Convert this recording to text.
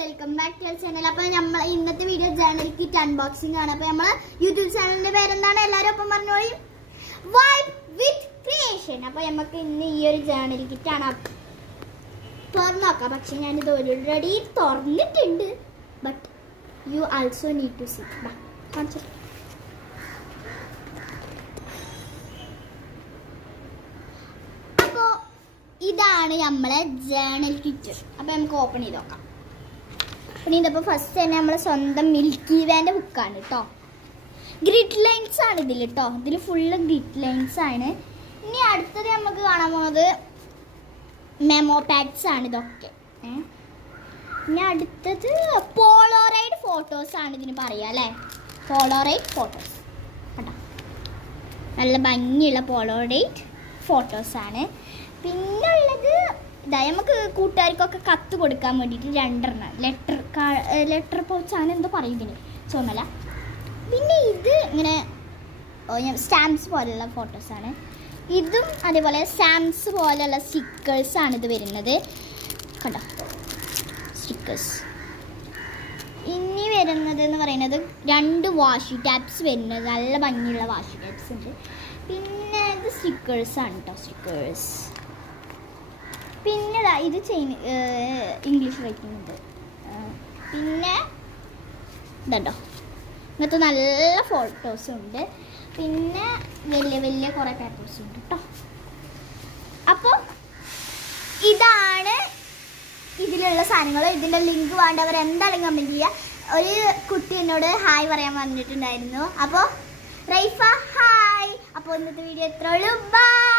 Welcome back to channel. അപ്പോൾ നമ്മൾ ഇന്നത്തെ വീഡിയോ ജേർണൽ കിറ്റ് അൺബോക്സിംഗ് ആണ്. അപ്പോൾ നമ്മൾ യൂട്യൂബ് ചാനലിന്റെ പേരെന്താണ്? എല്ലാവരും ഒപ്പം പറഞ്ഞോളി, വൈബ് വിത്ത് ക്രിയേഷൻ. അപ്പോൾ നമുക്ക് ഇന്ന് ഈ ഒരു ജേർണൽ കിറ്റ് ആണ് തുറന്നു നോക്കാം. പക്ഷെ ഞാനിത് ഓൾറെഡി തുറന്നിട്ടുണ്ട്. But you also need to see. കാണിച്ചു. അപ്പോൾ ഇതാണ് നമ്മളെ ജേർണൽ കിറ്റ്. അപ്പോൾ നമുക്ക് ഓപ്പൺ ചെയ്ത് നോക്കാം. പിന്നെ ഇതിപ്പോൾ ഫസ്റ്റ് തന്നെ നമ്മളെ സ്വന്തം മിൽക്കി വേൻ്റെ ബുക്കാണ് കേട്ടോ. ഗ്രിഡ് ലൈൻസ് ആണ് ഇതിൽ കേട്ടോ. ഇതിൽ ഫുള്ള് ഗ്രിഡ് ലൈൻസ് ആണ്. ഇനി അടുത്തത് നമുക്ക് കാണാൻ പോകുന്നത് മെമോ പാഡ്സ് ആണ് ഇതൊക്കെ. ഇനി അടുത്തത് പോളോറൈഡ് ഫോട്ടോസ് ആണ് ഇതിന് പറയുക അല്ലേ. പോളോറൈഡ് ഫോട്ടോസ് കേട്ടോ. നല്ല ഭംഗിയുള്ള പോളോറൈഡ് ഫോട്ടോസാണ്. പിന്നെ ഉള്ളത് ഇതാ, നമുക്ക് കൂട്ടുകാർക്കൊക്കെ കത്ത് കൊടുക്കാൻ വേണ്ടിയിട്ട് 2 ലെറ്റർ പൗച്ചാണ് എന്തോ പറയും ഇതിന്, ചോന്നല. പിന്നെ ഇത് ഇങ്ങനെ സ്റ്റാമ്പ്സ് പോലെയുള്ള ഫോട്ടോസാണ്. ഇതും അതേപോലെ സ്റ്റാമ്പ്സ് പോലെയുള്ള സ്റ്റിക്കേഴ്സാണ് ഇത് വരുന്നത് കണ്ടോ, സ്റ്റിക്കേഴ്സ്. ഇനി വരുന്നത് എന്ന് പറയുന്നത് 2 വാഷി ടാപ്സ് വരുന്നത്, നല്ല ഭംഗിയുള്ള വാഷി ടാപ്സ് ഉണ്ട്. പിന്നെ ഇത് സ്റ്റിക്കേഴ്സാണ് കേട്ടോ, സ്റ്റിക്കേഴ്സ്. പിന്നെ ഇത് ഇംഗ്ലീഷ് റൈറ്റിംഗ് ഉണ്ട്. പിന്നെ ഇതുണ്ടോ, ഇങ്ങനത്തെ നല്ല ഫോട്ടോസും ഉണ്ട്. പിന്നെ വലിയ വലിയ കുറേ പേപ്പേഴ്സും ഉണ്ട് കേട്ടോ. അപ്പോൾ ഇതാണ് ഇതിലുള്ള സാധനങ്ങൾ. ഇതിൻ്റെ ലിങ്ക് വേണ്ടവർ എന്തായാലും കമൻറ്റ് ചെയ്യുക. ഒരു കുട്ടി എന്നോട് ഹായ് പറയാൻ പറഞ്ഞിട്ടുണ്ടായിരുന്നു. അപ്പോൾ റൈഫ ഹായ്. അപ്പോൾ ഇന്നത്തെ വീഡിയോ എത്ര ഉള്ളൂ. ബൈ.